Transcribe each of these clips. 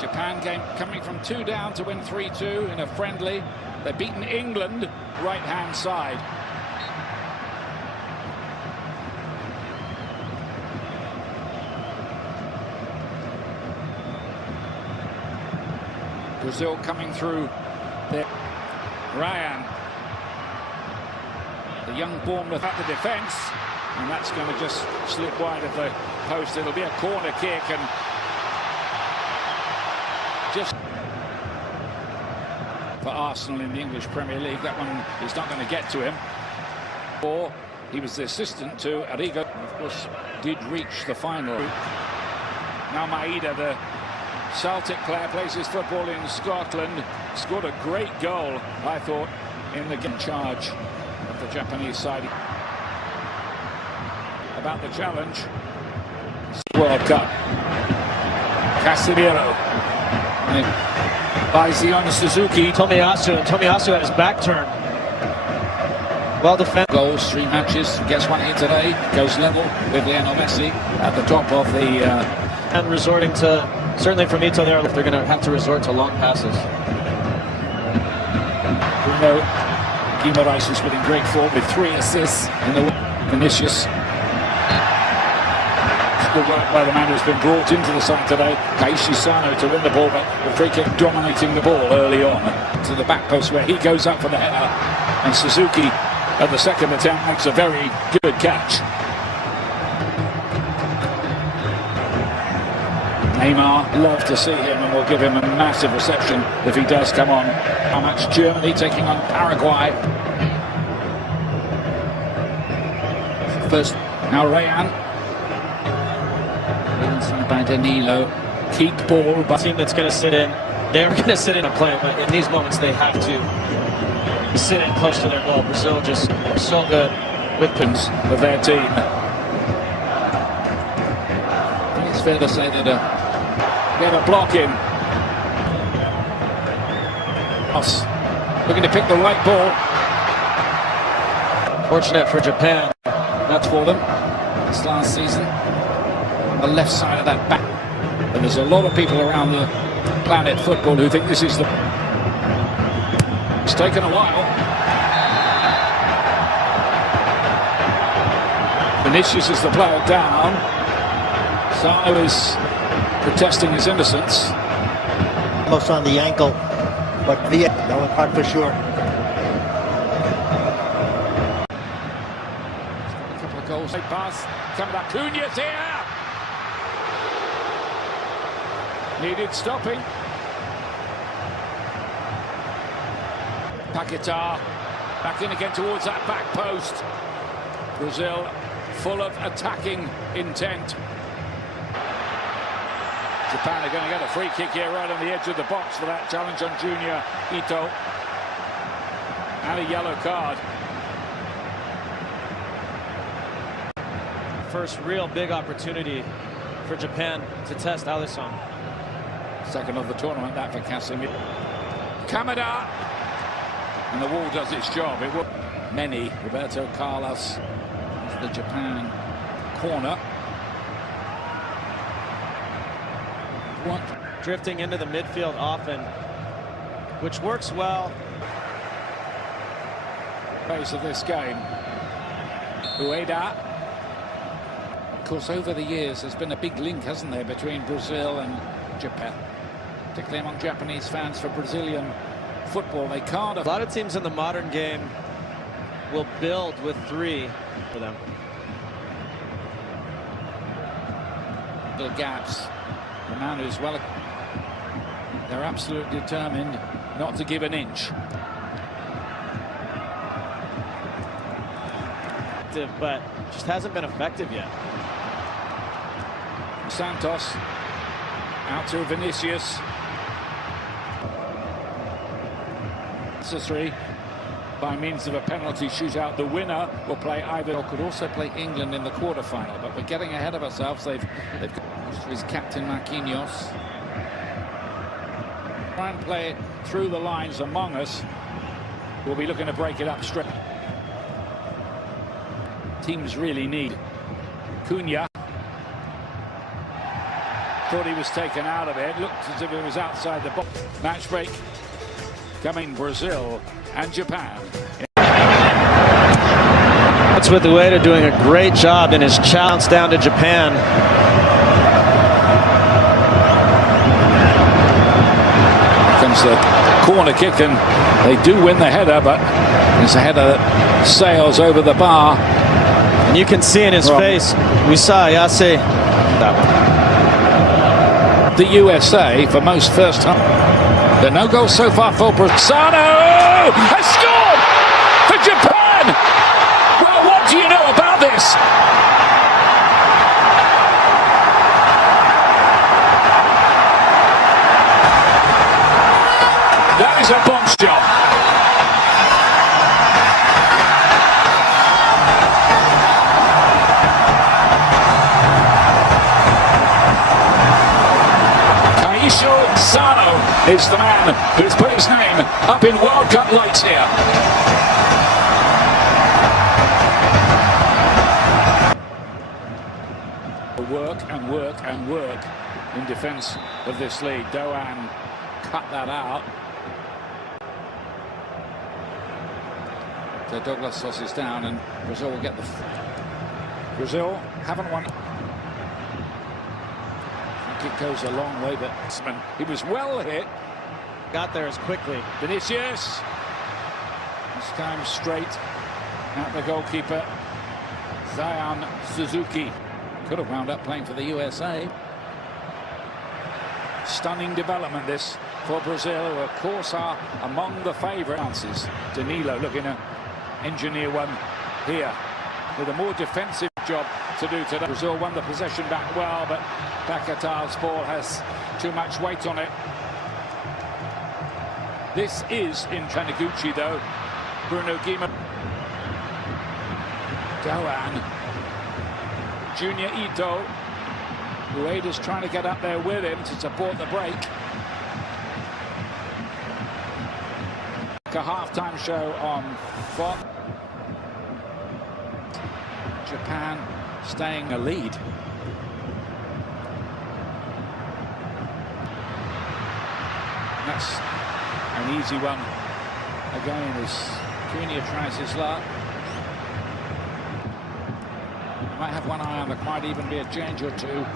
Japan game coming from 2 down to win 3-2 in a friendly. They've beaten England right-hand side. Brazil coming through there. Ryan, the young Bournemouth at the defence, and that's going to just slip wide of the post. It'll be a corner kick, and just for Arsenal in the English Premier League, that one is not going to get to him. Or he was the assistant to Arrigo, and of course did reach the final. Now Maeda, the Celtic player, plays his football in Scotland, scored a great goal, I thought, in the game. Charge of the Japanese side about the challenge. World Cup. Casemiro by Zion Suzuki. Tomiyasu at his back turn. Well defended. Goals, 3 matches, gets one here today, goes level with Lionel Messi at the top of the... And resorting to, certainly for Mito there, if they're going to have to resort to long passes. Bruno Guimaraes is within great form with 3 assists in the Vinicius. Good work by the man who's been brought into the side today, Kaishi Sano, to win the ball, but the free kick dominating the ball early on to the back post where he goes up for the header, and Suzuki at the second attempt makes a very good catch. Neymar, love to see him, and we'll give him a massive reception if he does come on. How much Germany taking on Paraguay. First, now Rayan. Inside by Danilo. Keep ball. But team that's going to sit in, they're going to sit in and play, but in these moments they have to sit in close to their goal. Brazil just so good with pins of their team. I think it's fair to say that get a block in. Looking to pick the right ball. Fortunate for Japan. That's for them. This last season. The left side of that back. And there's a lot of people around the planet football who think this is the... It's taken a while. Vinicius is the player down. Sano is protesting his innocence. Almost on the ankle, but Villa, that was hard for sure. A couple of goals. Pass coming up. Cunha's here. Needed stopping. Paquetá back in again towards that back post. Brazil full of attacking intent. Japan are going to get a free kick here right on the edge of the box for that challenge on Junior Ito. And a yellow card. First real big opportunity for Japan to test Alisson. Second of the tournament, that for Casemiro. Kamada. And the wall does its job. It will. Many. Roberto Carlos. The Japan corner. Drifting into the midfield often, which works well. Phase of this game. Ueda. Of course, over the years, there's been a big link, hasn't there, between Brazil and Japan, particularly among Japanese fans for Brazilian football. They can't. A lot of teams in the modern game will build with 3 for them. Little gaps. The man who's well, they're absolutely determined not to give an inch. But just hasn't been effective yet. Santos out to Vinicius. It's a 3 by means of a penalty shootout. The winner will play either, or could also play England in the quarter-final. But we're getting ahead of ourselves. They've got his captain Marquinhos. Try and play it through the lines among us. We'll be looking to break it up straight. Teams really need Cunha. Thought he was taken out of it. Looked as if it was outside the box. Match break coming Brazil and Japan. That's with the waiter doing a great job in his challenge down to Japan. Comes the corner kick, and they do win the header, but it's a header that sails over the bar. And you can see in his face, we saw Yase. The USA for most first time. There are no goals so far for Brazil. Sano has scored for Japan. Well, what do you know about this? That is a bomb shot. Sano is the man who's put his name up in World Cup lights here. Work and work and work in defence of this lead. Doan cut that out. So Douglas tosses down, and Brazil will get the... Brazil haven't won. It goes a long way, but he was well hit. Got there as quickly. Vinicius. This time straight at the goalkeeper, Zion Suzuki. Could have wound up playing for the USA. Stunning development this for Brazil, who of course are among the favourite chances. Danilo looking to engineer one here with a more defensive job to do today. Brazil won the possession back well, but Paquetá's ball has too much weight on it. This is in Taniguchi though. Bruno Guimaraes. Doan. Junior Ito. Ueda's trying to get up there with him to support the break. A half-time show on Fox. Japan staying a lead. That's an easy one. Again, as Cunha tries his luck. He might have one eye on the, might even be a change or two.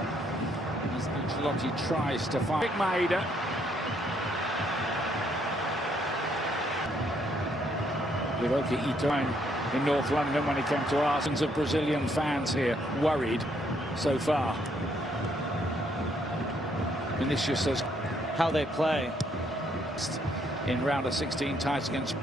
As Ancelotti tries to find Maeda. Hiroki Ito in North London when he came to Arsenal. Of Brazilian fans here worried so far. Vinicius says how they play in round of 16 ties against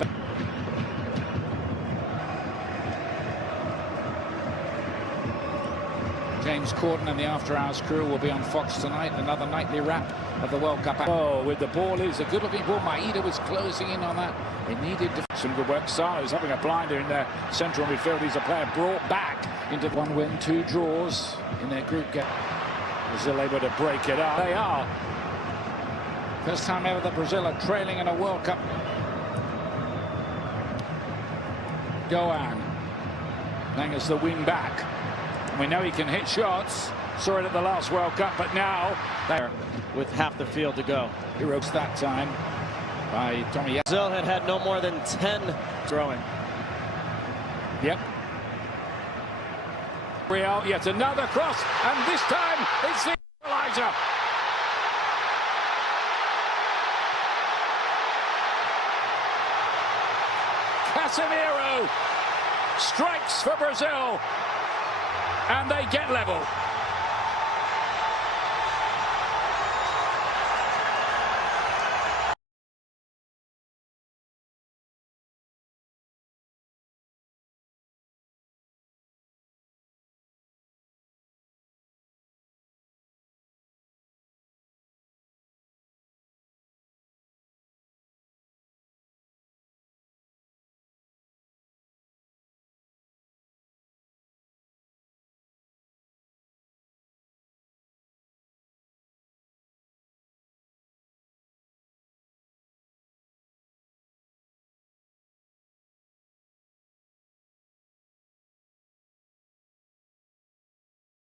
James Corden and the After Hours crew will be on Fox tonight. Another nightly wrap of the World Cup. Oh, with the ball is a good looking ball. Maeda was closing in on that. They needed some good work. Sano's having a blinder in their central midfield. He's a player brought back into 1 win, 2 draws in their group game. Brazil able to break it up. They are. First time ever that Brazil are trailing in a World Cup. Doan playing as the wing back. We know he can hit shots. Saw it at the last World Cup, but now there with half the field to go. Heroes that time by Tommy. Brazil had no more than 10 throwing. Yep. Real, yet another cross, and this time it's the equalizer. Casemiro strikes for Brazil, and they get level.